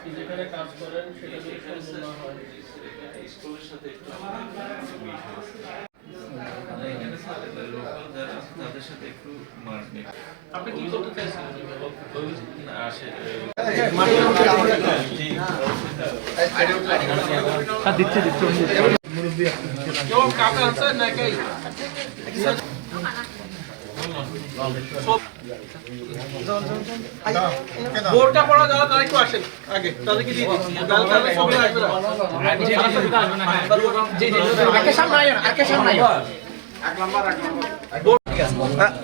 আপনি যেখানে কাজ করেন সেটা যদি সম্ভব না হয়, স্কুলের সাথে একটু এখানে স্যার লোকাল যারা আছে তাদের সাথে একটু মারপিট আপনি কি করতে চাইছেন? আসে কেউ কাকা আছে নাকি? বোর্ডটা পড়া যারা তারা একটু আসেন আগে, তাদেরকে দিয়ে দিচ্ছি। তাহলে সবাই আসবে না।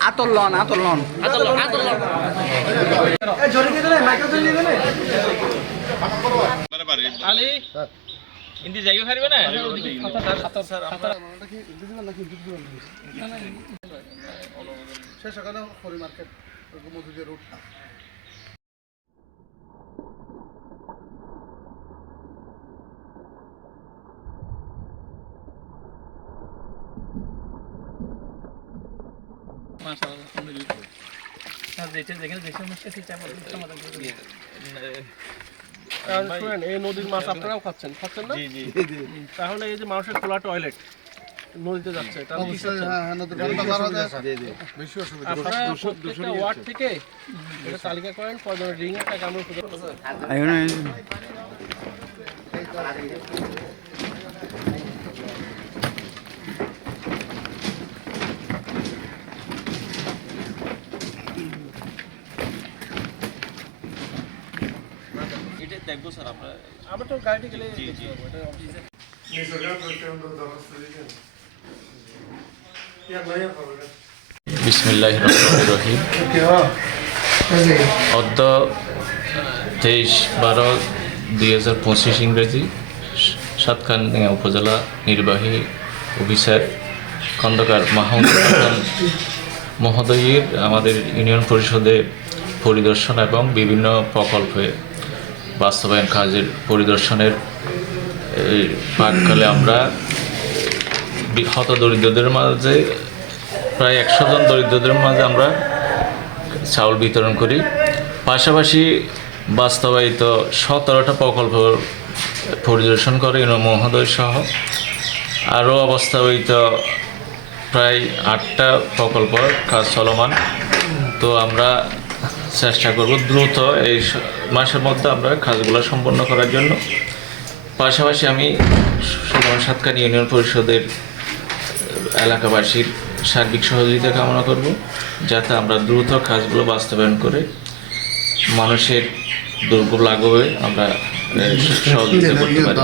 আতল্লন আলী ইন্দি যাইও হারিবে না সকালে খড়ি মার্কেট মধুদের রোড শুনেন, এই নদীর মাছ আপনারাও খাচ্ছেন না? তাহলে এই যে মানুষের খোলা টয়লেট নদীতে যাচ্ছে, তাহলে কি আপনারা প্রত্যেকটা ওয়ার্ড থেকে এটা তালিকা করেন কয়জনের রিং একটা কামড় এটা দেখবো স্যার আমরা তো গাড়িতে গেলে বিসমিল্লাহির রহমানির রহিম। অদ্য 23/12/2025 ইংরেজি সাতকানিয়া উপজেলা নির্বাহী অফিসার খন্দকার মাহমুদ মহোদয়ের আমাদের ইউনিয়ন পরিষদে পরিদর্শন এবং বিভিন্ন প্রকল্পে বাস্তবায়ন কাজের পরিদর্শনের পাঠকালে আমরা হত দরিদ্রদের মাঝে প্রায় 100 জন দরিদ্রদের মাঝে আমরা চাউল বিতরণ করি। পাশাপাশি বাস্তবায়িত 17টা প্রকল্প পরিদর্শন করে ইউনিয়ন মহোদয় সহ আরও অবাস্তবায়িত প্রায় 8টা প্রকল্প কাজ চলমান। তো আমরা চেষ্টা করব দ্রুত এই মাসের মধ্যে আমরা কাজগুলো সম্পন্ন করার জন্য। পাশাপাশি আমি সাতকানিয়া ইউনিয়ন পরিষদের এলাকাবাসীর সার্বিক সহযোগিতা কামনা করব, যাতে আমরা দ্রুত কাজগুলো বাস্তবায়ন করে মানুষের দুর্ভোগ লাঘবে আমরা সহযোগিতা করতে পারি।